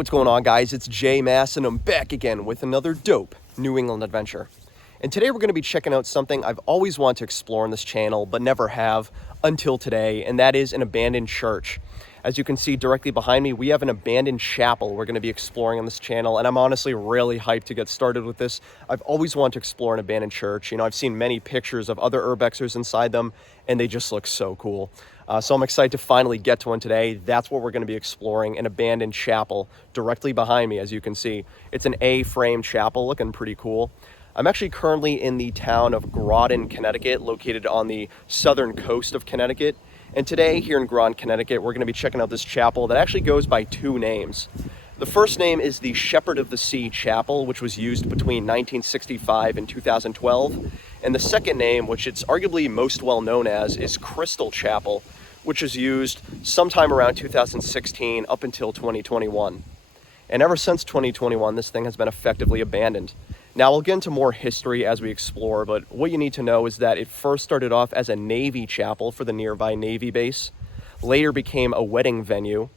what's going on, guys? It's Jay Mass, and I'm back again with another dope New England adventure. And today we're going to be checking out something I've always wanted to explore on this channel, but never have until today, and that is an abandoned church. As you can see directly behind me, we have an abandoned chapel we're going to be exploring on this channel, and I'm honestly really hyped to get started with this. I've always wanted to explore an abandoned church. You know, I've seen many pictures of other urbexers inside them, and they just look so cool. So I'm excited to finally get to one today. That's what we're going to be exploring, an abandoned chapel directly behind me, as you can see. It's an A-frame chapel, looking pretty cool. I'm actually currently in the town of Groton, Connecticut, located on the southern coast of Connecticut. And today, here in Groton, Connecticut, we're going to be checking out this chapel that actually goes by two names. The first name is the Shepherd of the Sea Chapel, which was used between 1965 and 2012. And the second name, which it's arguably most well known as, is Crystal Chapel, which was used sometime around 2016 up until 2021. And ever since 2021, this thing has been effectively abandoned. Now, we'll get into more history as we explore, but what you need to know is that it first started off as a Navy chapel for the nearby Navy base, later became a wedding venue,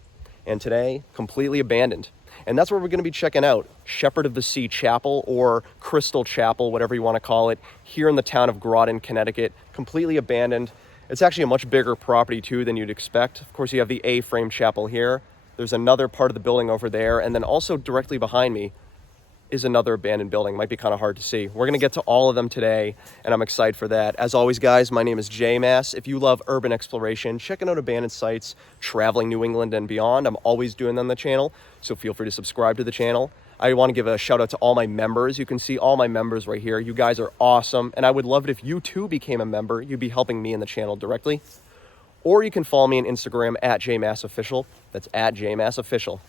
and today, completely abandoned. And that's what we're going to be checking out, Shepherd of the Sea Chapel, or Crystal Chapel, whatever you want to call it, here in the town of Groton, Connecticut, completely abandoned. It's actually a much bigger property, too, than you'd expect. Of course, you have the A-frame chapel here. There's another part of the building over there, and then also directly behind me is another abandoned building. Might be kind of hard to see. We're going to get to all of them today, and I'm excited for that. As always, guys, my name is Jay Mass. If you love urban exploration, checking out abandoned sites, traveling New England and beyond, I'm always doing them on the channel, so feel free to subscribe to the channel. I want to give a shout out to all my members. You can see all my members right here. You guys are awesome, and I would love it if you too became a member. You'd be helping me in the channel directly. Or you can follow me on Instagram at JMassOfficial. That's at JMassOfficial.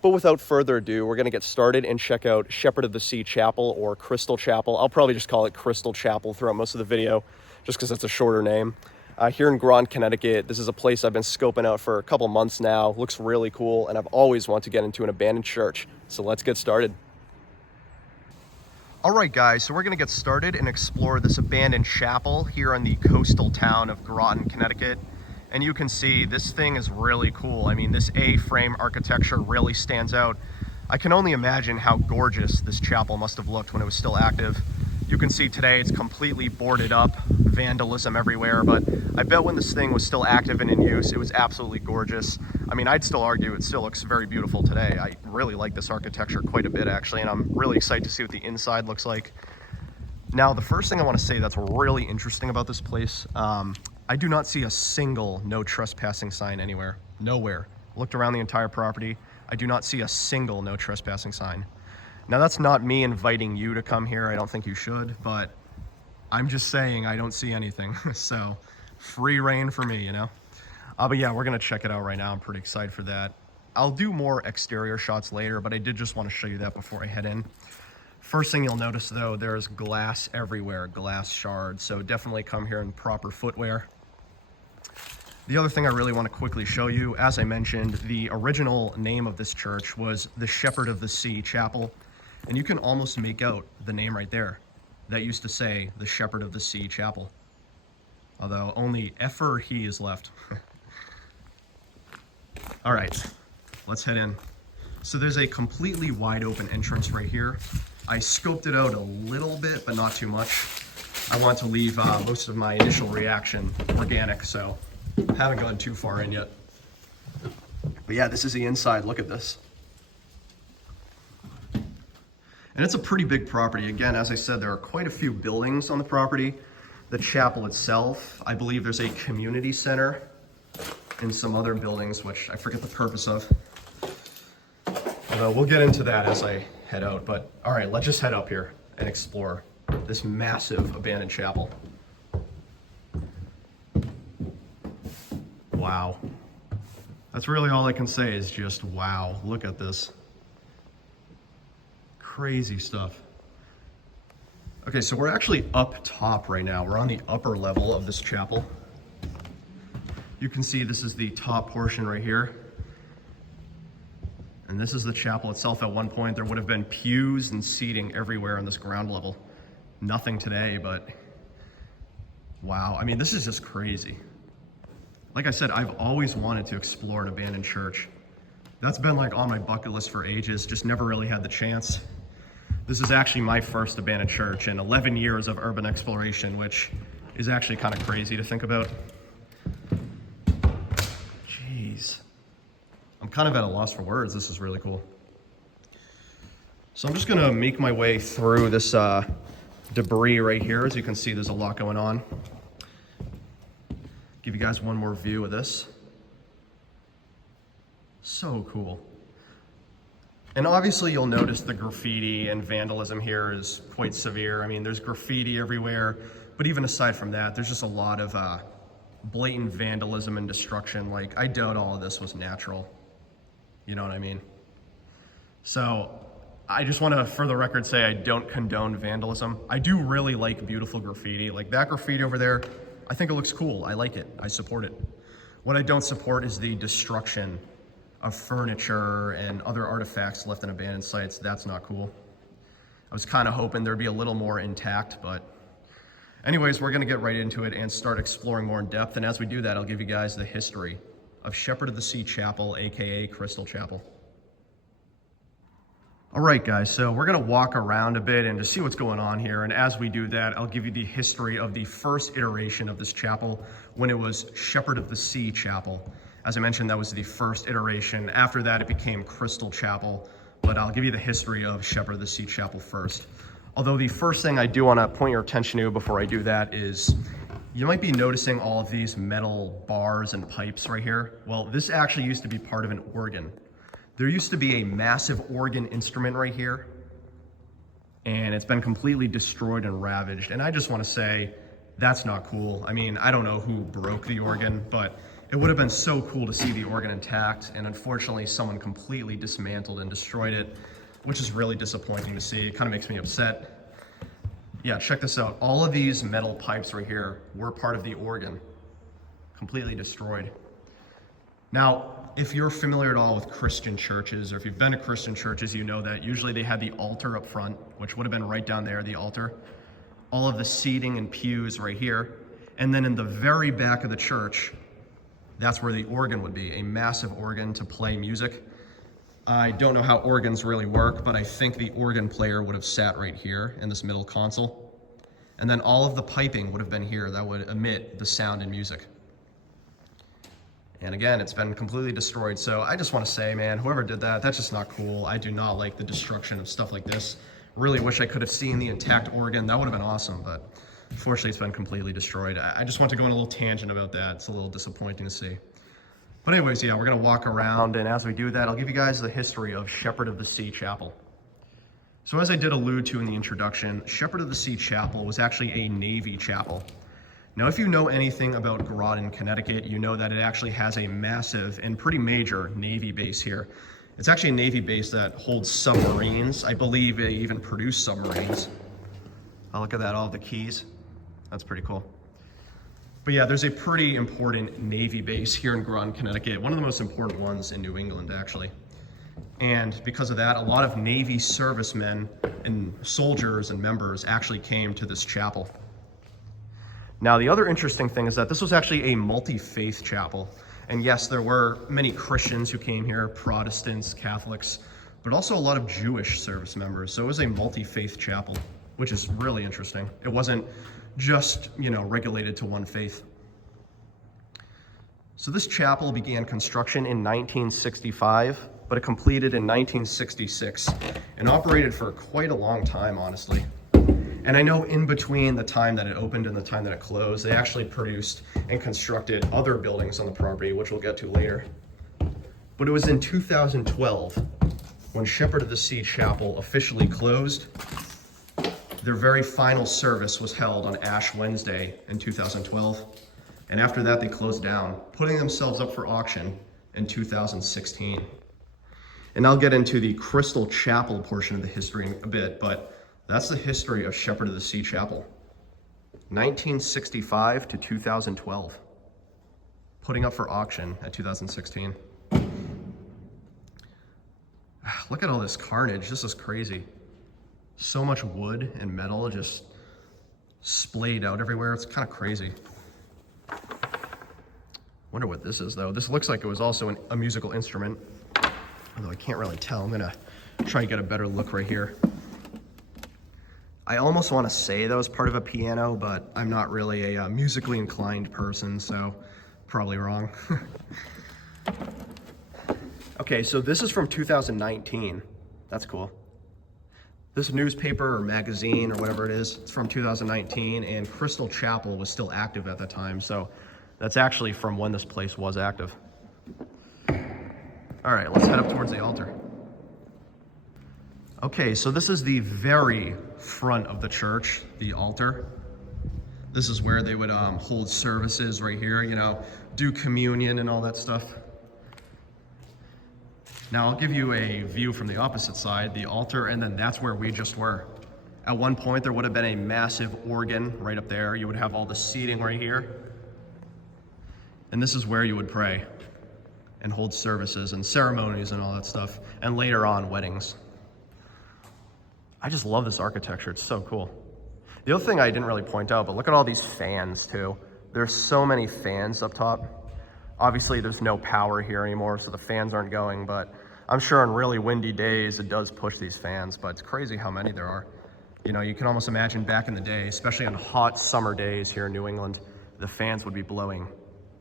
But without further ado, we're going to get started and check out Shepherd of the Sea Chapel, or Crystal Chapel. I'll probably just call it Crystal Chapel throughout most of the video, just because it's a shorter name. Here in Groton, Connecticut, this is a place I've been scoping out for a couple months now. Looks really cool, and I've always wanted to get into an abandoned church. So let's get started. All right, guys, so we're going to get started and explore this abandoned chapel here in the coastal town of Groton, Connecticut. And you can see this thing is really cool. I mean, this A-frame architecture really stands out. I can only imagine how gorgeous this chapel must have looked when it was still active. You can see today it's completely boarded up, vandalism everywhere, but I bet when this thing was still active and in use, it was absolutely gorgeous. I mean, I'd still argue it still looks very beautiful today. I really like this architecture quite a bit, actually, and I'm really excited to see what the inside looks like. Now, the first thing I want to say that's really interesting about this place, I do not see a single no trespassing sign anywhere. Nowhere. Looked around the entire property. I do not see a single no trespassing sign. Now, that's not me inviting you to come here. I don't think you should, but I'm just saying I don't see anything. So free reign for me, you know? But yeah, we're going to check it out right now. I'm pretty excited for that. I'll do more exterior shots later, but I did just want to show you that before I head in. First thing you'll notice, though, there's glass everywhere, glass shards. So definitely come here in proper footwear. The other thing I really want to quickly show you, as I mentioned, the original name of this church was the Shepherd of the Sea Chapel. And you can almost make out the name right there. That used to say the Shepherd of the Sea Chapel. Although only F or he is left. All right, let's head in. So there's a completely wide open entrance right here. I scoped it out a little bit, but not too much. I want to leave most of my initial reaction organic, so haven't gone too far in yet. But yeah, this is the inside. Look at this. And it's a pretty big property. Again, as I said, there are quite a few buildings on the property. The chapel itself, I believe there's a community center and some other buildings, which I forget the purpose of. We'll get into that as I head out. But all right, let's just head up here and explore this massive abandoned chapel. Wow. That's really all I can say is just wow. Look at this. Crazy stuff. Okay, so we're actually up top right now. We're on the upper level of this chapel. You can see this is the top portion right here. And this is the chapel itself. At one point, there would have been pews and seating everywhere on this ground level. Nothing today, but wow. I mean, this is just crazy. Like I said, I've always wanted to explore an abandoned church. That's been like on my bucket list for ages, just never really had the chance. This is actually my first abandoned church in 11 years of urban exploration, which is actually kind of crazy to think about. Jeez. I'm kind of at a loss for words. This is really cool. So I'm just gonna make my way through this debris right here. As you can see, there's a lot going on. Give you guys one more view of this. So cool. And obviously you'll notice the graffiti and vandalism here is quite severe. I mean, there's graffiti everywhere, but even aside from that, there's just a lot of blatant vandalism and destruction. Like, I doubt all of this was natural. You know what I mean? So I just want to, for the record, say I don't condone vandalism. I do really like beautiful graffiti. Like that graffiti over there, I think it looks cool. I like it. I support it. What I don't support is the destruction of furniture and other artifacts left in abandoned sites. That's not cool. I was kind of hoping there'd be a little more intact, but anyways, we're gonna get right into it and start exploring more in depth. And as we do that, I'll give you guys the history of Shepherd of the Sea Chapel, AKA Crystal Chapel. All right, guys, so we're gonna walk around a bit and just see what's going on here. And as we do that, I'll give you the history of the first iteration of this chapel when it was Shepherd of the Sea Chapel. As I mentioned, that was the first iteration. After that, it became Crystal Chapel, but I'll give you the history of Shepherd of the Sea Chapel first. Although the first thing I do want to point your attention to before I do that is you might be noticing all of these metal bars and pipes right here. Well, this actually used to be part of an organ. There used to be a massive organ instrument right here, and it's been completely destroyed and ravaged. And I just want to say, that's not cool. I mean, I don't know who broke the organ, but it would have been so cool to see the organ intact, and unfortunately someone completely dismantled and destroyed it, which is really disappointing to see. It kind of makes me upset. Yeah, check this out. All of these metal pipes right here were part of the organ, completely destroyed. Now, if you're familiar at all with Christian churches, or if you've been to Christian churches, you know that usually they had the altar up front, which would have been right down there, the altar. All of the seating and pews right here. And then in the very back of the church, that's where the organ would be, a massive organ to play music. I don't know how organs really work, but I think the organ player would have sat right here in this middle console. And then all of the piping would have been here that would emit the sound and music. And again, it's been completely destroyed. So I just want to say, man, whoever did that, that's just not cool. I do not like the destruction of stuff like this. Really wish I could have seen the intact organ. That would have been awesome, but unfortunately, it's been completely destroyed. I just want to go on a little tangent about that. It's a little disappointing to see. But anyways, yeah, we're gonna walk around, and as we do that, I'll give you guys the history of Shepherd of the Sea Chapel. So as I did allude to in the introduction, Shepherd of the Sea Chapel was actually a Navy chapel. Now, if you know anything about Groton, Connecticut, you know that it actually has a massive and pretty major Navy base here. It's actually a Navy base that holds submarines. I believe they even produce submarines. Oh, look at that, all the keys. That's pretty cool. But yeah, there's a pretty important Navy base here in Groton, Connecticut. One of the most important ones in New England, actually. And because of that, a lot of Navy servicemen and soldiers and members actually came to this chapel. Now, the other interesting thing is that this was actually a multi-faith chapel. And yes, there were many Christians who came here, Protestants, Catholics, but also a lot of Jewish service members. So it was a multi-faith chapel, which is really interesting. It wasn't just, regulated to one faith. So this chapel began construction in 1965, but it completed in 1966 and operated for quite a long time, honestly. And I know in between the time that it opened and the time that it closed, they actually produced and constructed other buildings on the property, which we'll get to later. But it was in 2012 when Shepherd of the Sea Chapel officially closed. Their very final service was held on Ash Wednesday in 2012. And after that, they closed down, putting themselves up for auction in 2016. And I'll get into the Crystal Chapel portion of the history in a bit, but that's the history of Shepherd of the Sea Chapel. 1965 to 2012. Putting up for auction at 2016. Look at all this carnage. This is crazy. So much wood and metal just splayed out everywhere. It's kind of crazy. Wonder what this is, though. This looks like it was also a musical instrument. although I can't really tell. I'm gonna try to get a better look right here. I almost want to say that was part of a piano, but I'm not really a musically inclined person, so probably wrong. Okay, so this is from 2019. That's cool. This newspaper or magazine or whatever it is, it's from 2019, and Crystal Chapel was still active at the time, so that's actually from when this place was active. All right, let's head up towards the altar. Okay, so this is the very front of the church, the altar. This is where they would hold services right here, you know, do communion and all that stuff. Now I'll give you a view from the opposite side, the altar, and then that's where we just were. At one point, there would have been a massive organ right up there. You would have all the seating right here. And this is where you would pray and hold services and ceremonies and all that stuff. And later on, weddings. I just love this architecture. It's so cool. The other thing I didn't really point out, but look at all these fans too. There's so many fans up top. Obviously there's no power here anymore, so the fans aren't going, but I'm sure on really windy days it does push these fans, but it's crazy how many there are. You know, you can almost imagine back in the day, especially on hot summer days here in New England, the fans would be blowing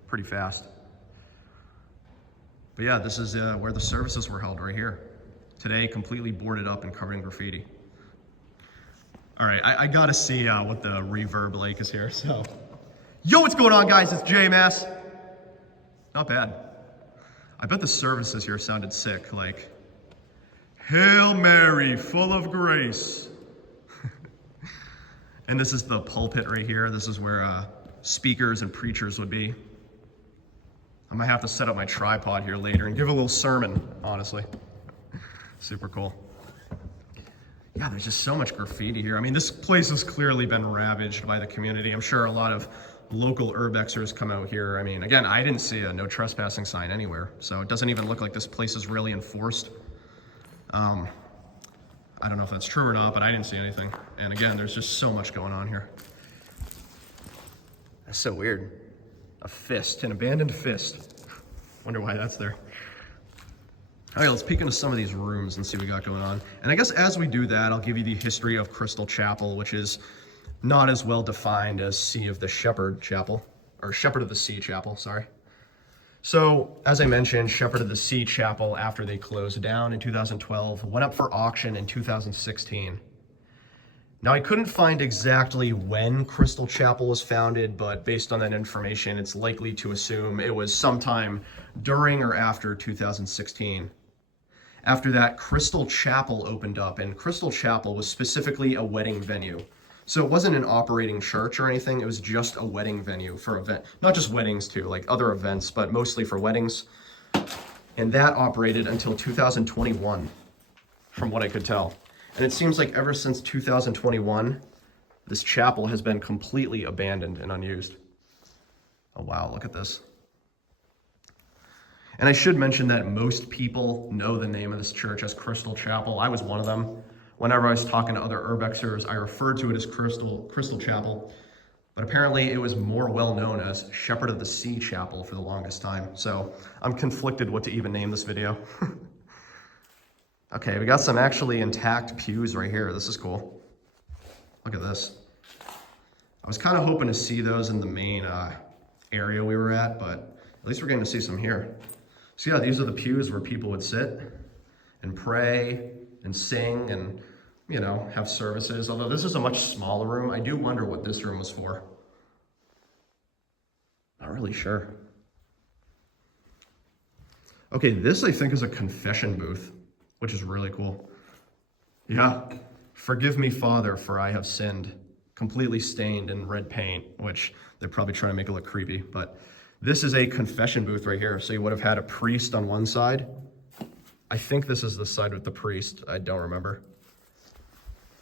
pretty fast. But yeah, this is where the services were held right here. Today, completely boarded up and covered in graffiti. All right, I gotta see what the reverb like is here, so. Yo, what's going on, guys? It's J-Mass. Not bad. I bet the services here sounded sick, like, Hail Mary, full of grace. And this is the pulpit right here. This is where speakers and preachers would be. I might have to set up my tripod here later and give a little sermon, honestly. Super cool. Yeah, there's just so much graffiti here. I mean, this place has clearly been ravaged by the community. I'm sure a lot of local urbexers come out here. I mean, again, I didn't see a no trespassing sign anywhere, so it doesn't even look like this place is really enforced. I don't know if that's true or not, but I didn't see anything. And again, there's just so much going on here. That's so weird. A fist, an abandoned fist. Wonder why that's there. All right, let's peek into some of these rooms and see what we got going on. And I guess as we do that, I'll give you the history of Crystal Chapel, which is not as well defined as Sea of the Shepherd Chapel, or Shepherd of the Sea Chapel, sorry. So, as I mentioned, Shepherd of the Sea Chapel, after they closed down in 2012, went up for auction in 2016. Now, I couldn't find exactly when Crystal Chapel was founded, but based on that information, it's likely to assume it was sometime during or after 2016. After that, Crystal Chapel opened up, and Crystal Chapel was specifically a wedding venue. So it wasn't an operating church or anything, it was just a wedding venue for event, not just weddings too, like other events, but mostly for weddings. And that operated until 2021, from what I could tell. And it seems like ever since 2021, this chapel has been completely abandoned and unused. Oh wow, look at this. And I should mention that most people know the name of this church as Crystal Chapel. I was one of them. Whenever I was talking to other urbexers, I referred to it as Crystal Chapel, but apparently it was more well known as Shepherd of the Sea Chapel for the longest time. So I'm conflicted what to even name this video. Okay, we got some actually intact pews right here. This is cool. Look at this. I was kind of hoping to see those in the main area we were at, but at least we're getting to see some here. So yeah, these are the pews where people would sit and pray and sing and, you know, have services. Although this is a much smaller room, I do wonder what this room was for. Not really sure. Okay, this I think is a confession booth, which is really cool. Yeah, forgive me, Father, for I have sinned. Completely stained in red paint, which they're probably trying to make it look creepy, but this is a confession booth right here. So you would have had a priest on one side. I think this is the side with the priest. I don't remember.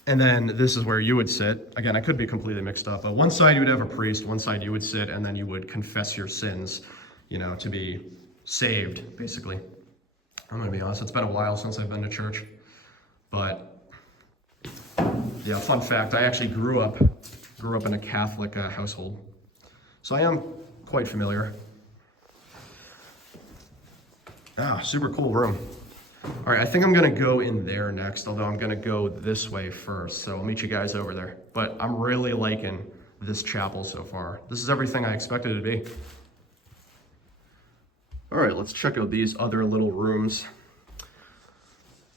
And then this is where you would sit. Again, I could be completely mixed up, but one side you would have a priest, one side you would sit, and then you would confess your sins, you know, to be saved, basically. I'm gonna be honest, it's been a while since I've been to church, but yeah, fun fact, I actually grew up in a Catholic household, so I am quite familiar. Ah, super cool room. All right, I think I'm gonna go in there next, although I'm gonna go this way first. So I'll meet you guys over there. But I'm really liking this chapel so far. This is everything I expected it to be. All right, let's check out these other little rooms.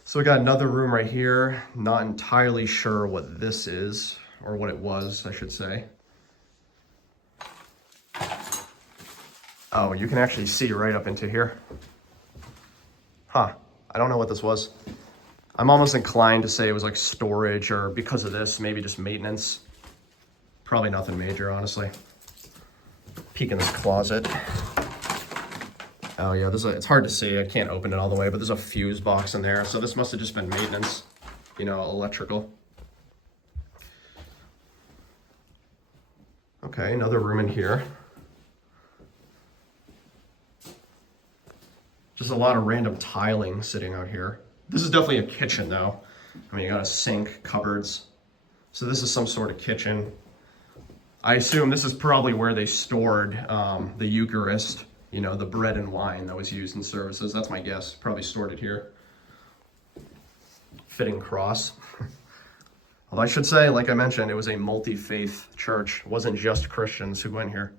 So we got another room right here. Not entirely sure what this is, or what it was, I should say. Oh, you can actually see right up into here. Huh, I don't know what this was. I'm almost inclined to say it was like storage, or because of this, maybe just maintenance. Probably nothing major, honestly. Peek in this closet. Oh yeah, it's hard to see. I can't open it all the way, but there's a fuse box in there. So this must have just been maintenance, you know, electrical. Okay, another room in here. Just a lot of random tiling sitting out here. This is definitely a kitchen though. I mean, you got a sink, cupboards. So this is some sort of kitchen. I assume this is probably where they stored the Eucharist, you know, the bread and wine that was used in services. That's my guess. Probably stored it here. Fitting cross. Although I should say, like I mentioned, it was a multi-faith church. It wasn't just Christians who went here.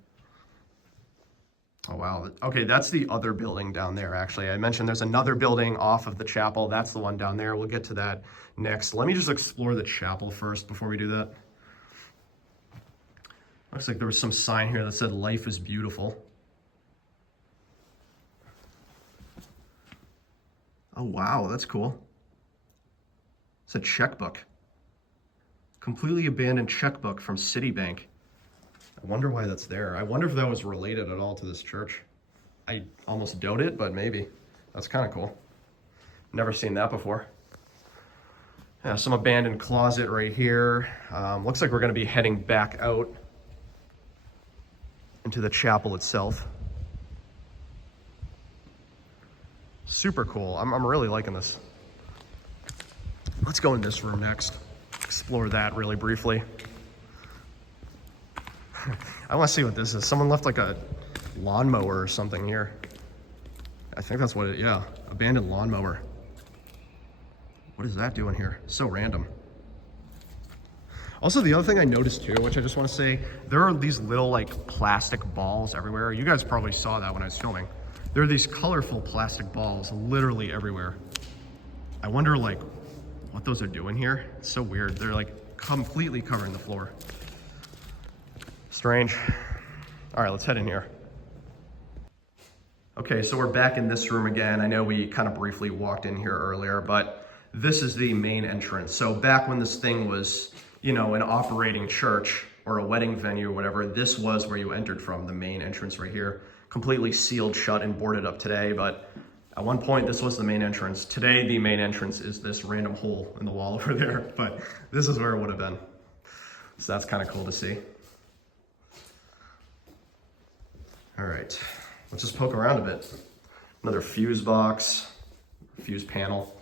Oh, wow. Okay, that's the other building down there, actually. I mentioned there's another building off of the chapel. That's the one down there. We'll get to that next. Let me just explore the chapel first before we do that. Looks like there was some sign here that said, "Life is beautiful." Oh, wow, that's cool. It's a checkbook. Completely abandoned checkbook from Citibank. I wonder why that's there. I wonder if that was related at all to this church. I almost doubt it, but maybe. That's kind of cool. Never seen that before. Yeah, some abandoned closet right here. Looks like we're going to be heading back out into the chapel itself. Super cool. I'm really liking this. Let's go in this room next. Explore that really briefly. I want to see what this is. Someone left like a lawnmower or something here. I think that's what it, yeah, abandoned lawnmower. What is that doing here? So random. Also, the other thing I noticed too, which I just want to say, there are these little like plastic balls everywhere. You guys probably saw that when I was filming. There are these colorful plastic balls literally everywhere. I wonder like what those are doing here. It's so weird. They're like completely covering the floor. Strange. All right, let's head in here. Okay, so we're back in this room again. I know we kind of briefly walked in here earlier, but this is the main entrance. So back when this thing was, you know, an operating church or a wedding venue or whatever, this was where you entered from, the main entrance right here. Completely sealed shut and boarded up today, but at one point this was the main entrance. Today, the main entrance is this random hole in the wall over there, but this is where it would have been. So that's kind of cool to see. All right, let's just poke around a bit. Another fuse box, fuse panel.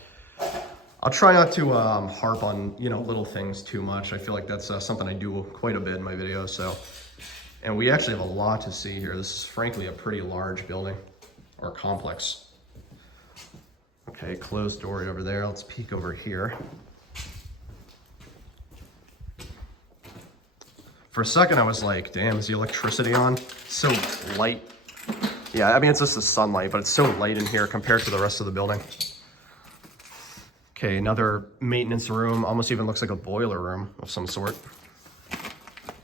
I'll try not to harp on, you know, little things too much. I feel like that's something I do quite a bit in my videos. So, and we actually have a lot to see here. This is frankly a pretty large building or complex. Okay, closed door over there. Let's peek over here. For a second, I was like, damn, is the electricity on? It's so light. Yeah, I mean, it's just the sunlight, but it's so light in here compared to the rest of the building. Okay, another maintenance room. Almost even looks like a boiler room of some sort.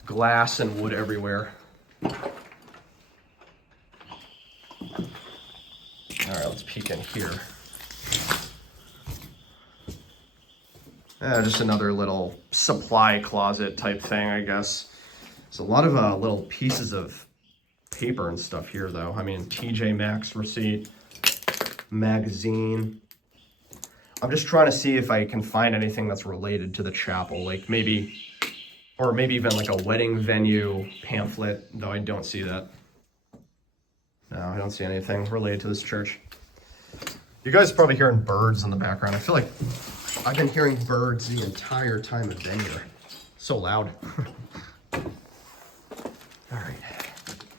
Glass and wood everywhere. All right, let's peek in here. Just another little supply closet type thing, I guess. There's a lot of little pieces of paper and stuff here, though. I mean, TJ Maxx receipt, magazine. I'm just trying to see if I can find anything that's related to the chapel, like maybe, or maybe even like a wedding venue pamphlet, though I don't see that. No, I don't see anything related to this church. You guys are probably hearing birds in the background. I feel like I've been hearing birds the entire time I've been here. So loud. All right,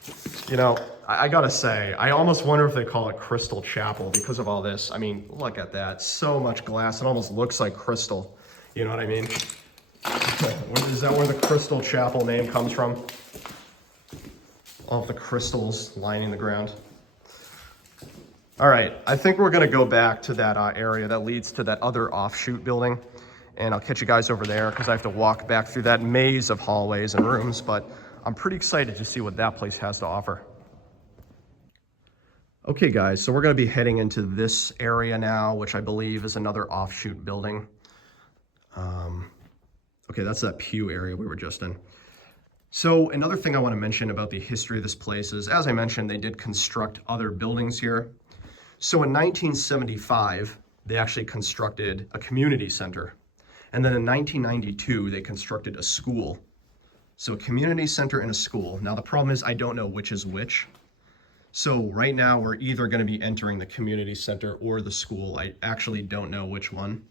let's You know, I gotta say, I almost wonder if they call it Crystal Chapel because of all this. I mean, look at that. So much glass. It almost looks like crystal. You know what I mean? Is that where the Crystal Chapel name comes from? All of the crystals lining the ground. All right, I think we're gonna go back to that area that leads to that other offshoot building, and I'll catch you guys over there because I have to walk back through that maze of hallways and rooms, but I'm pretty excited to see what that place has to offer. Okay guys, so we're gonna be heading into this area now, which I believe is another offshoot building. Okay, that's that pew area we were just in. So another thing I want to mention about the history of this place is, as I mentioned, they did construct other buildings here. So in 1975, they actually constructed a community center. And then in 1992, they constructed a school. So a community center and a school. Now the problem is I don't know which is which. So right now we're either going to be entering the community center or the school. I actually don't know which one.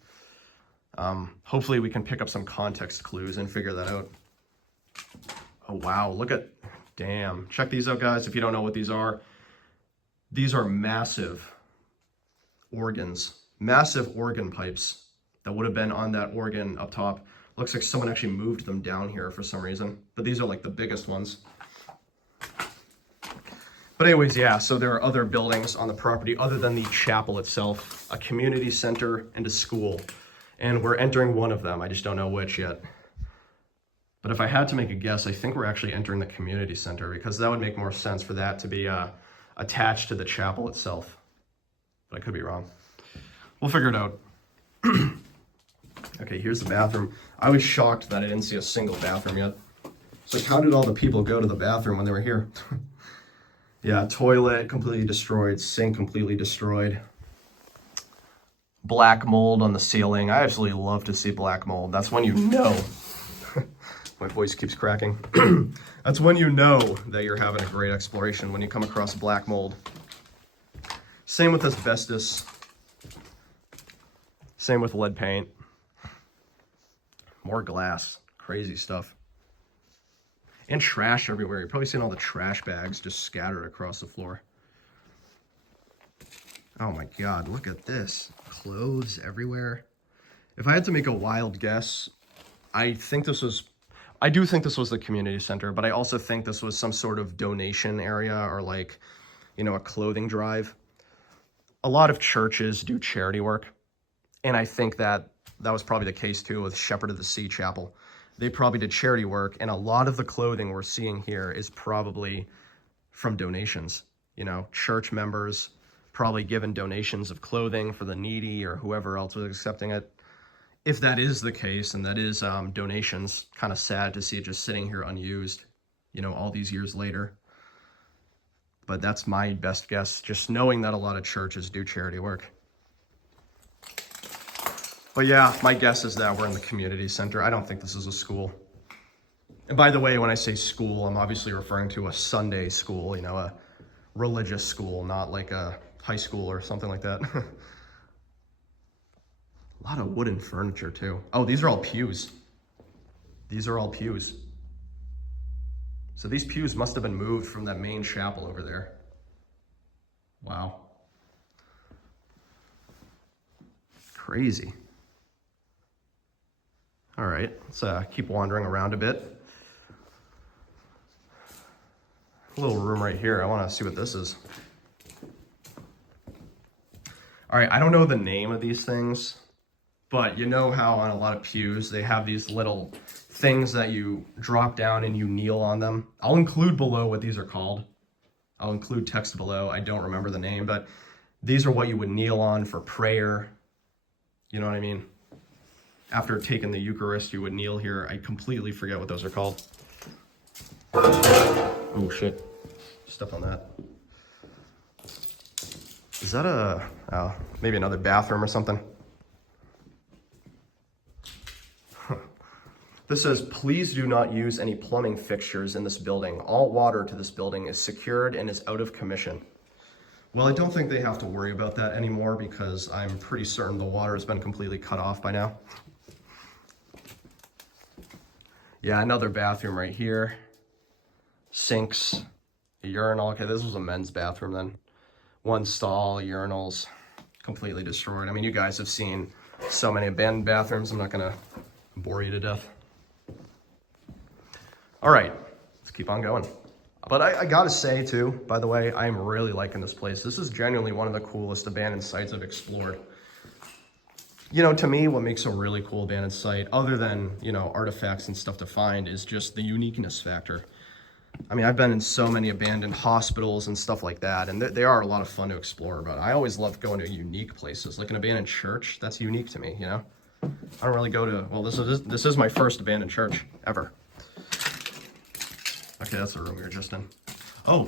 Hopefully we can pick up some context clues and figure that out. Oh, wow. Look at, damn. Check these out, guys. If you don't know what these are massive organs, massive organ pipes that would have been on that organ up top. Looks like someone actually moved them down here for some reason, but these are like the biggest ones. But anyways, yeah, so there are other buildings on the property other than the chapel itself, a community center and a school. And we're entering one of them. I just don't know which yet. But if I had to make a guess, I think we're actually entering the community center because that would make more sense for that to be attached to the chapel itself. But I could be wrong. We'll figure it out. Okay, here's the bathroom. I was shocked that I didn't see a single bathroom yet. It's like, how did all the people go to the bathroom when they were here? Yeah, toilet completely destroyed, sink completely destroyed. Black mold on the ceiling. I absolutely love to see black mold. That's when you know. My voice keeps cracking. That's when you know that you're having a great exploration, when you come across black mold. Same with asbestos. Same with lead paint. More glass. Crazy stuff. And trash everywhere. You've probably seen all the trash bags just scattered across the floor. Oh my God, look at this. Clothes everywhere. If I had to make a wild guess, I do think this was the community center, but I also think this was some sort of donation area or like, you know, a clothing drive. A lot of churches do charity work. And I think that was probably the case too with Shepherd of the Sea Chapel. They probably did charity work, and a lot of the clothing we're seeing here is probably from donations. You know, church members probably given donations of clothing for the needy or whoever else was accepting it. If that is the case, and that is donations, kind of sad to see it just sitting here unused, you know, all these years later. But that's my best guess, just knowing that a lot of churches do charity work. But yeah, my guess is that we're in the community center. I don't think this is a school. And by the way, when I say school, I'm obviously referring to a Sunday school, you know, a religious school, not like a high school or something like that. A lot of wooden furniture too. Oh, these are all pews. These are all pews. So these pews must have been moved from that main chapel over there. Wow. Crazy. All right, let's keep wandering around a bit. A little room right here. I want to see what this is. All right, I don't know the name of these things, but you know how on a lot of pews they have these little things that you drop down and you kneel on them. I'll include below what these are called. I'll include text below. I don't remember the name, but these are what you would kneel on for prayer. You know what I mean? After taking the Eucharist, you would kneel here. I completely forget what those are called. Oh shit, step on that. Is that maybe another bathroom or something? This says, please do not use any plumbing fixtures in this building. All water to this building is secured and is out of commission. Well, I don't think they have to worry about that anymore because I'm pretty certain the water has been completely cut off by now. Yeah, another bathroom right here. Sinks. A urinal. Okay, this was a men's bathroom then. One stall, urinals, completely destroyed. I mean, you guys have seen so many abandoned bathrooms. I'm not gonna bore you to death. All right, let's keep on going. But I gotta say too, by the way, I'm really liking this place. This is genuinely one of the coolest abandoned sites I've explored. You know, to me, what makes a really cool abandoned site, other than, you know, artifacts and stuff to find, is just the uniqueness factor. I mean, I've been in so many abandoned hospitals and stuff like that, and they are a lot of fun to explore, but I always love going to unique places, like an abandoned church. That's unique to me, you know? I don't really go to, well, this is my first abandoned church ever. Okay, that's the room we were just in. Oh,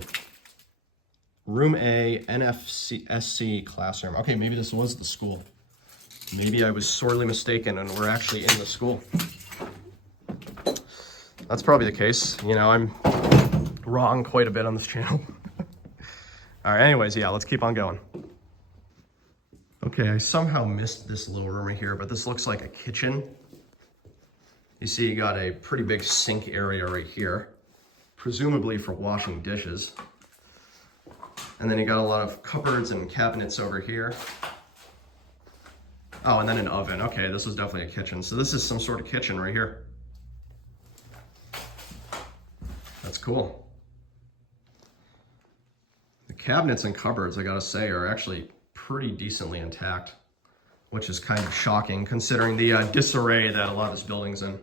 room A, NFSC classroom. Okay, maybe this was the school. Maybe I was sorely mistaken and we're actually in the school. That's probably the case. You know, I'm wrong quite a bit on this channel. All right, anyways, yeah, let's keep on going. Okay, I somehow missed this little room right here, but this looks like a kitchen. You see you got a pretty big sink area right here, presumably for washing dishes. And then you got a lot of cupboards and cabinets over here. Oh, and then an oven. Okay, this was definitely a kitchen. So this is some sort of kitchen right here. That's cool. The cabinets and cupboards, I gotta say, are actually pretty decently intact, which is kind of shocking considering the disarray that a lot of this building's in.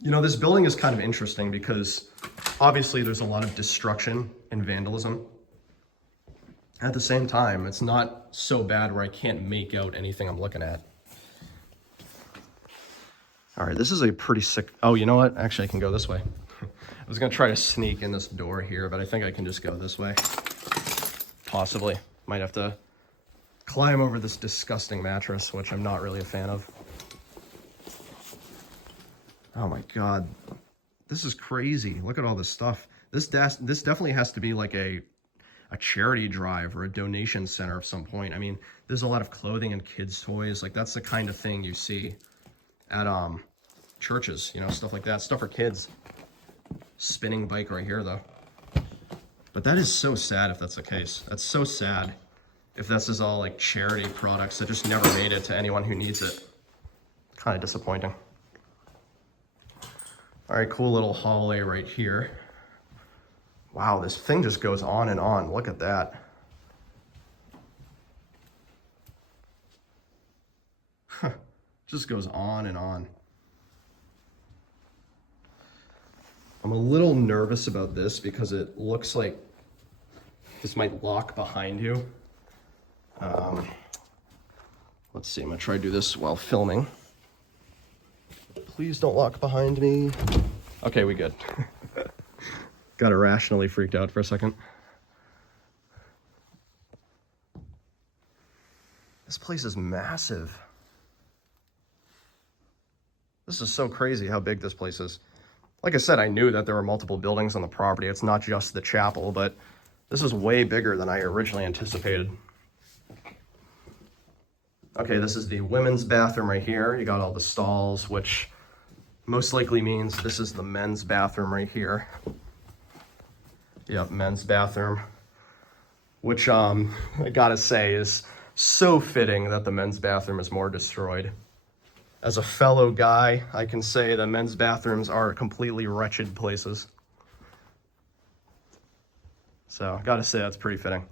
You know, this building is kind of interesting because obviously there's a lot of destruction and vandalism. At the same time, it's not so bad where I can't make out anything I'm looking at. All right, this is a pretty sick, oh, you know what? Actually, I can go this way. I was gonna try to sneak in this door here, but I think I can just go this way. Possibly. Might have to climb over this disgusting mattress, which I'm not really a fan of. Oh my God, this is crazy. Look at all this stuff. This definitely has to be like a charity drive or a donation center of some point. I mean, there's a lot of clothing and kids' toys. Like that's the kind of thing you see at churches, you know, stuff like that, stuff for kids. Spinning bike right here though. But that is so sad if that's the case. That's so sad if this is all like charity products that just never made it to anyone who needs it. Kind of disappointing. All right, cool little hallway right here. Wow, this thing just goes on and on. Look at that. Just goes on and on. I'm a little nervous about this because it looks like this might lock behind you. Let's see, I'm gonna try to do this while filming. Please don't lock behind me. Okay, we good. Got irrationally freaked out for a second. This place is massive. This is so crazy how big this place is. Like I said, I knew that there were multiple buildings on the property. It's not just the chapel, but this is way bigger than I originally anticipated. Okay, this is the women's bathroom right here. You got all the stalls, which most likely means this is the men's bathroom right here. Yep, men's bathroom, which I gotta say is so fitting that the men's bathroom is more destroyed. As a fellow guy, I can say that men's bathrooms are completely wretched places. So I gotta say that's pretty fitting.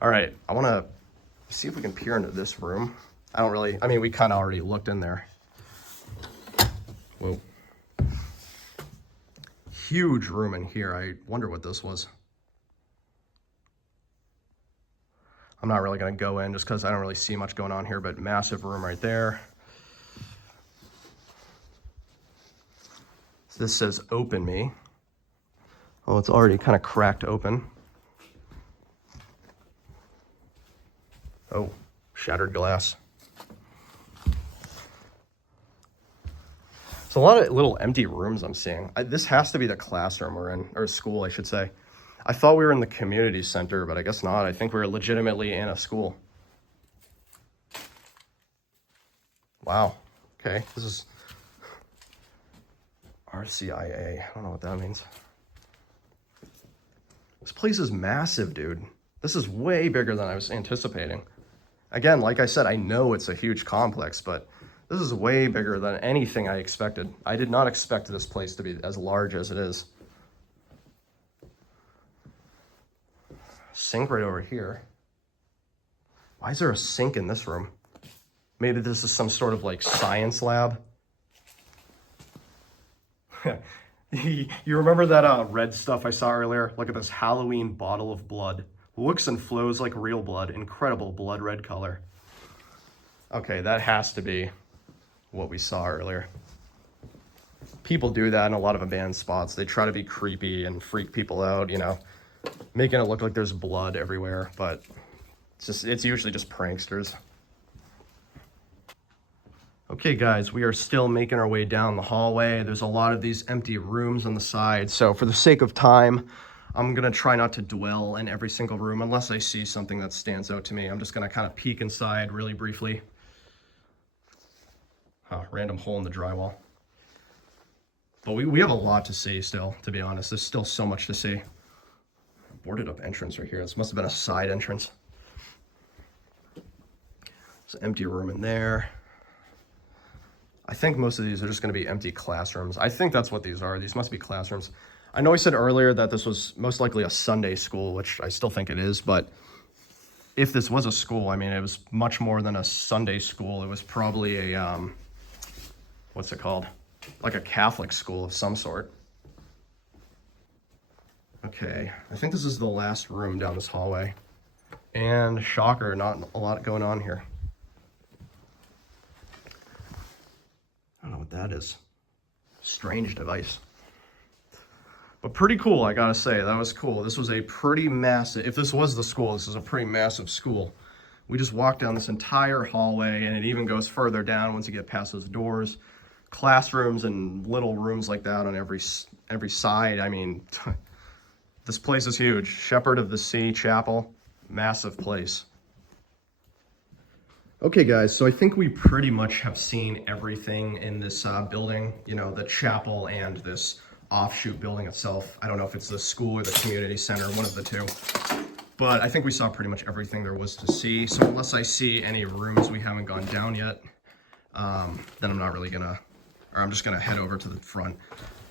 All right, I wanna see if we can peer into this room. I mean, we kind of already looked in there. Whoa. Huge room in here. I wonder what this was. I'm not really gonna go in just because I don't really see much going on here, but massive room right there. So this says open me. Oh, it's already kind of cracked open. Oh, shattered glass. It's a lot of little empty rooms I'm seeing. This has to be the classroom we're in, or school, I should say. I thought we were in the community center, but I guess not. I think we're legitimately in a school. Wow. Okay, this is RCIA. I don't know what that means. place is massive, dude. This is way bigger than I was anticipating. Again, like I said, I know it's a huge complex, but this is way bigger than anything I expected. I did not expect this place to be as large as it is. Sink right over here. Why is there a sink in this room? Maybe this is some sort of like science lab. You remember that red stuff I saw earlier? Look at this Halloween bottle of blood. Looks and flows like real blood. Incredible blood red color. Okay, that has to be what we saw earlier. People do that in a lot of abandoned spots. They try to be creepy and freak people out, you know, making it look like there's blood everywhere, but it's usually just pranksters. Okay guys, we are still making our way down the hallway. There's a lot of these empty rooms on the side, so for the sake of time, I'm gonna try not to dwell in every single room unless I see something that stands out to me. I'm just gonna kind of peek inside really briefly. Random hole in the drywall. But we have a lot to see still, to be honest. There's still so much to see. Boarded up entrance right here. This must have been a side entrance. There's an empty room in there. I think most of these are just going to be empty classrooms. I think that's what these are. These must be classrooms. I know I said earlier that this was most likely a Sunday school, which I still think it is, but if this was a school, I mean, it was much more than a Sunday school. It was probably a, what's it called? Like a Catholic school of some sort. Okay, I think this is the last room down this hallway. And shocker, not a lot going on here. I don't know what that is. Strange device. But pretty cool, I gotta say. That was cool. This was a pretty massive, if this was the school, this is a pretty massive school. We just walked down this entire hallway, and it even goes further down once you get past those doors. Classrooms and little rooms like that on every side. I mean, this place is huge. Shepherd of the Sea Chapel, massive place. Okay guys, so I think we pretty much have seen everything in this building, you know, the chapel and this offshoot building itself. I don't know if it's the school or the community center, one of the two. But I think we saw pretty much everything there was to see. So unless I see any rooms we haven't gone down yet, then I'm not really gonna, or I'm just gonna head over to the front.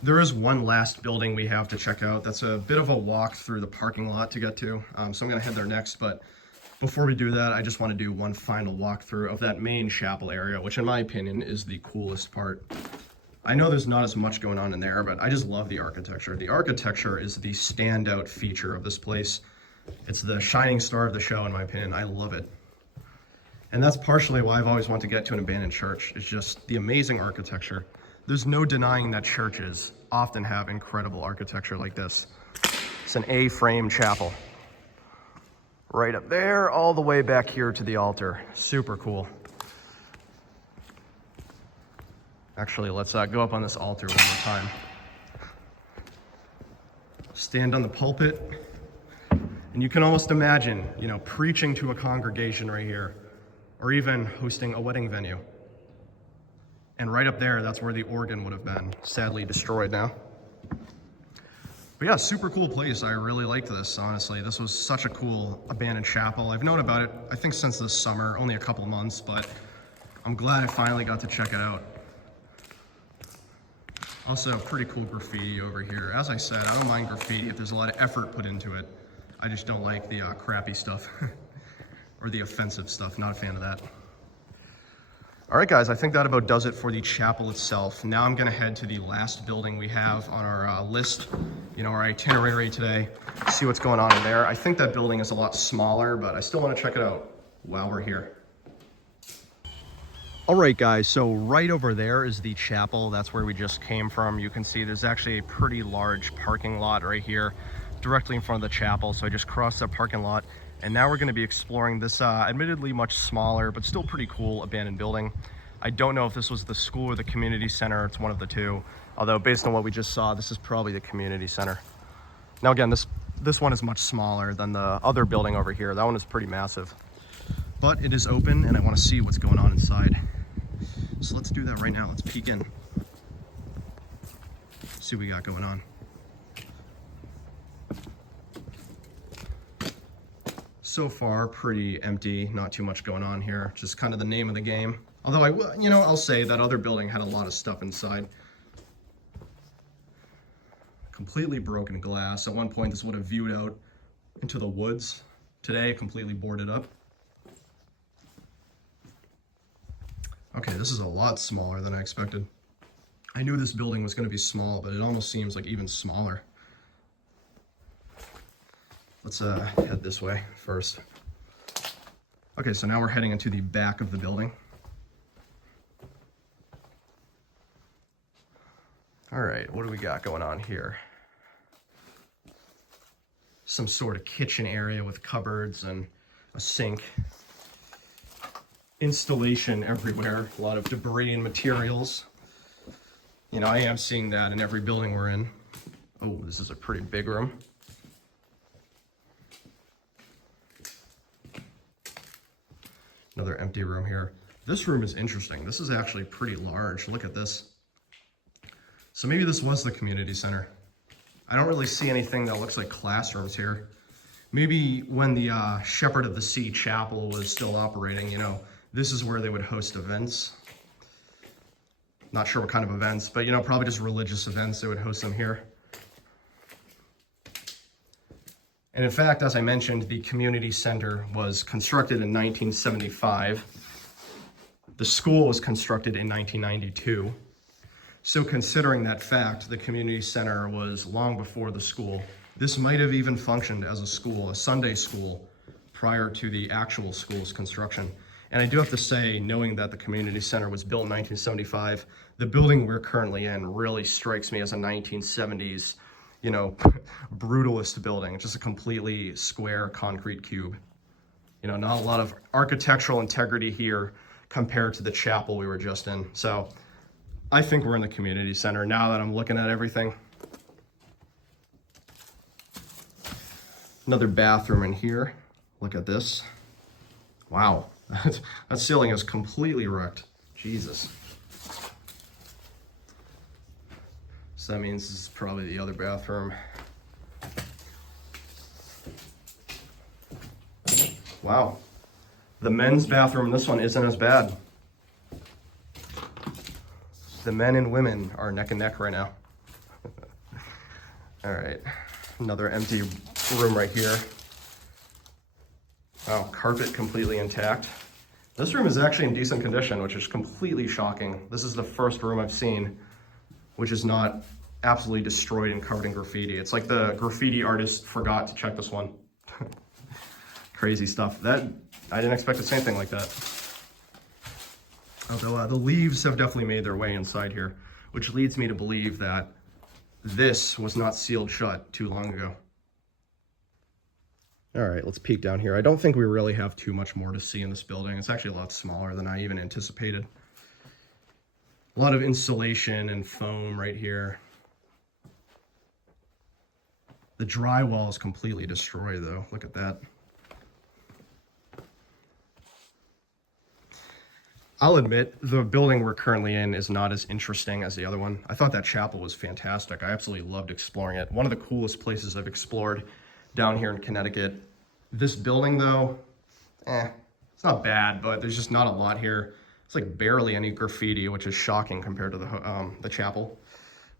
There is one last building we have to check out. That's a bit of a walk through the parking lot to get to. So I'm gonna head there next, but before we do that, I just want to do one final walkthrough of that main chapel area, which in my opinion is the coolest part. I know there's not as much going on in there, but I just love the architecture. The architecture is the standout feature of this place. It's the shining star of the show, in my opinion. I love it. And that's partially why I've always wanted to get to an abandoned church. It's just the amazing architecture. There's no denying that churches often have incredible architecture like this. It's an A-frame chapel. Right up there, all the way back here to the altar. Super cool. Actually, let's go up on this altar one more time. Stand on the pulpit, and you can almost imagine, you know, preaching to a congregation right here, or even hosting a wedding venue. And right up there, that's where the organ would have been, sadly destroyed now. But yeah, super cool place. I really liked this, honestly. This was such a cool abandoned chapel. I've known about it, I think since this summer, only a couple months, but I'm glad I finally got to check it out. Also, pretty cool graffiti over here. As I said, I don't mind graffiti if there's a lot of effort put into it. I just don't like the crappy stuff or the offensive stuff. Not a fan of that. All right, guys, I think that about does it for the chapel itself. Now I'm gonna head to the last building we have on our list, you know, our itinerary today, see what's going on in there. I think that building is a lot smaller, but I still wanna check it out while we're here. All right, guys, so right over there is the chapel. That's where we just came from. You can see there's actually a pretty large parking lot right here, directly in front of the chapel. So I just crossed that parking lot. And now we're going to be exploring this admittedly much smaller, but still pretty cool abandoned building. I don't know if this was the school or the community center. It's one of the two. Although based on what we just saw, this is probably the community center. Now again, this one is much smaller than the other building over here. That one is pretty massive. But it is open and I want to see what's going on inside. So let's do that right now. Let's peek in. See what we got going on. So far, pretty empty, not too much going on here, just kind of the name of the game. Although I'll say that other building had a lot of stuff inside. Completely broken glass. At one point, this would have viewed out into the woods. Today, completely boarded up. Okay, this is a lot smaller than I expected. I knew this building was going to be small, but it almost seems like even smaller. Let's head this way first. Okay, so now we're heading into the back of the building. All right, what do we got going on here? Some sort of kitchen area with cupboards and a sink. Installation everywhere, a lot of debris and materials. You know, I am seeing that in every building we're in. Oh, this is a pretty big room. Another empty room here. This room is interesting. This is actually pretty large. Look at this. So maybe this was the community center. I don't really see anything that looks like classrooms here. Maybe when the Shepherd of the Sea Chapel was still operating, you know, this is where they would host events. Not sure what kind of events, but you know, probably just religious events. They would host them here. And in fact, as I mentioned, the community center was constructed in 1975. The school was constructed in 1992. So considering that fact, the community center was long before the school. This might have even functioned as a school, a Sunday school, prior to the actual school's construction. And I do have to say, knowing that the community center was built in 1975, the building we're currently in really strikes me as a 1970s, you know, brutalist building, just a completely square concrete cube. You know, not a lot of architectural integrity here compared to the chapel we were just in. So I think we're in the community center now that I'm looking at everything. Another bathroom in here. Look at this. Wow, that ceiling is completely wrecked. Jesus. So that means this is probably the other bathroom. Wow. The men's bathroom in this one isn't as bad. The men and women are neck and neck right now. All right, another empty room right here. Wow, carpet completely intact. This room is actually in decent condition, which is completely shocking. This is the first room I've seen which is not absolutely destroyed and covered in graffiti. It's like the graffiti artist forgot to check this one. Crazy stuff. That I didn't expect to see anything like that. Although the leaves have definitely made their way inside here, which leads me to believe that this was not sealed shut too long ago. All right, let's peek down here. I don't think we really have too much more to see in this building. It's actually a lot smaller than I even anticipated. A lot of insulation and foam right here. The drywall is completely destroyed though. Look at that. I'll admit, the building we're currently in is not as interesting as the other one. I thought that chapel was fantastic. I absolutely loved exploring it. One of the coolest places I've explored down here in Connecticut. This building though, it's not bad, but there's just not a lot here. It's like barely any graffiti, which is shocking compared to the chapel.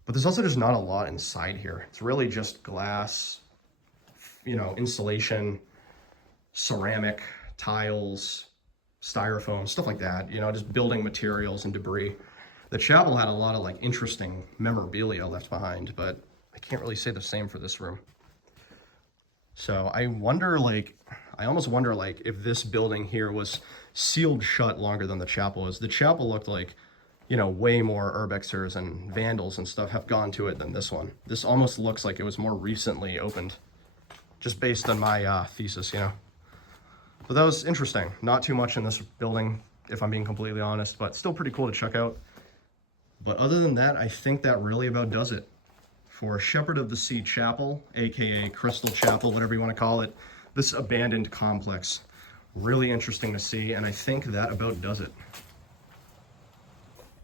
But there's also just not a lot inside here. It's really just glass, you know, insulation, ceramic, tiles, styrofoam, stuff like that, you know, just building materials and debris. The chapel had a lot of like interesting memorabilia left behind, but I can't really say the same for this room. So I wonder, like, I almost wonder, like, if this building here was sealed shut longer than the chapel was. The chapel looked like, you know, way more urbexers and vandals and stuff have gone to it than this one. This almost looks like it was more recently opened, just based on my thesis, you know. But that was interesting. Not too much in this building, if I'm being completely honest, but still pretty cool to check out. But other than that, I think that really about does it for Shepherd of the Sea Chapel, aka Crystal Chapel, whatever you want to call it. This abandoned complex. Really interesting to see, and I think that about does it.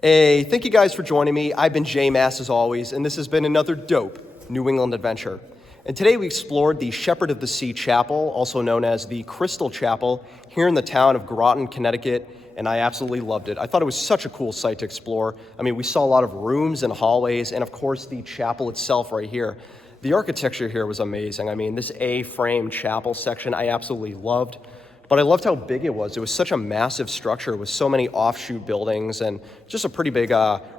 Hey, thank you guys for joining me. I've been Jay Mass as always, and this has been another dope New England adventure. And today we explored the Shepherd of the Sea Chapel, also known as the Crystal Chapel, here in the town of Groton, Connecticut, and I absolutely loved it. I thought it was such a cool site to explore. I mean, we saw a lot of rooms and hallways, and of course the chapel itself right here. The architecture here was amazing. I mean, this A-frame chapel section I absolutely loved, but I loved how big it was. It was such a massive structure with so many offshoot buildings and just a pretty big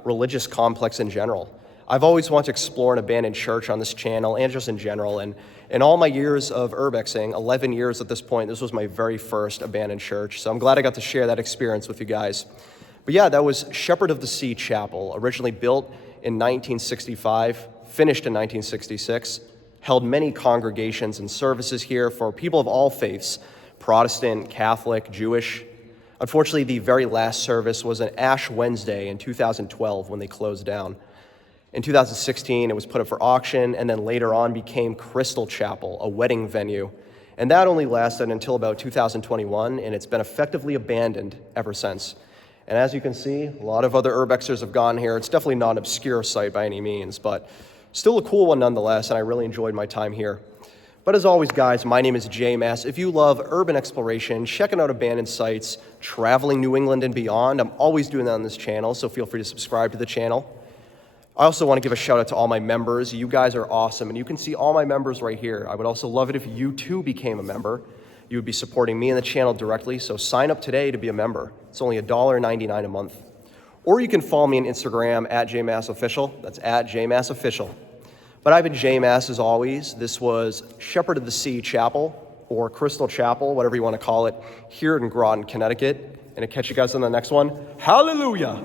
religious complex in general. I've always wanted to explore an abandoned church on this channel and just in general, and in all my years of urbexing, 11 years at this point, this was my very first abandoned church, so I'm glad I got to share that experience with you guys. But yeah, that was Shepherd of the Sea Chapel, originally built in 1965, finished in 1966, held many congregations and services here for people of all faiths, Protestant, Catholic, Jewish. Unfortunately, the very last service was an Ash Wednesday in 2012 when they closed down. In 2016, it was put up for auction and then later on became Crystal Chapel, a wedding venue. And that only lasted until about 2021, and it's been effectively abandoned ever since. And as you can see, a lot of other urbexers have gone here. It's definitely not an obscure site by any means, but still a cool one nonetheless, and I really enjoyed my time here. But as always, guys, my name is Jay Mass. If you love urban exploration, checking out abandoned sites, traveling New England and beyond, I'm always doing that on this channel, so feel free to subscribe to the channel. I also want to give a shout out to all my members. You guys are awesome, and you can see all my members right here. I would also love it if you too became a member. You would be supporting me and the channel directly, so sign up today to be a member. It's only $1.99 a month. Or you can follow me on Instagram at JMassOfficial. That's at JMassOfficial. But I've been J Mass as always. This was Shepherd of the Sea Chapel, or Crystal Chapel, whatever you want to call it, here in Groton, Connecticut. And I'll catch you guys on the next one. Hallelujah!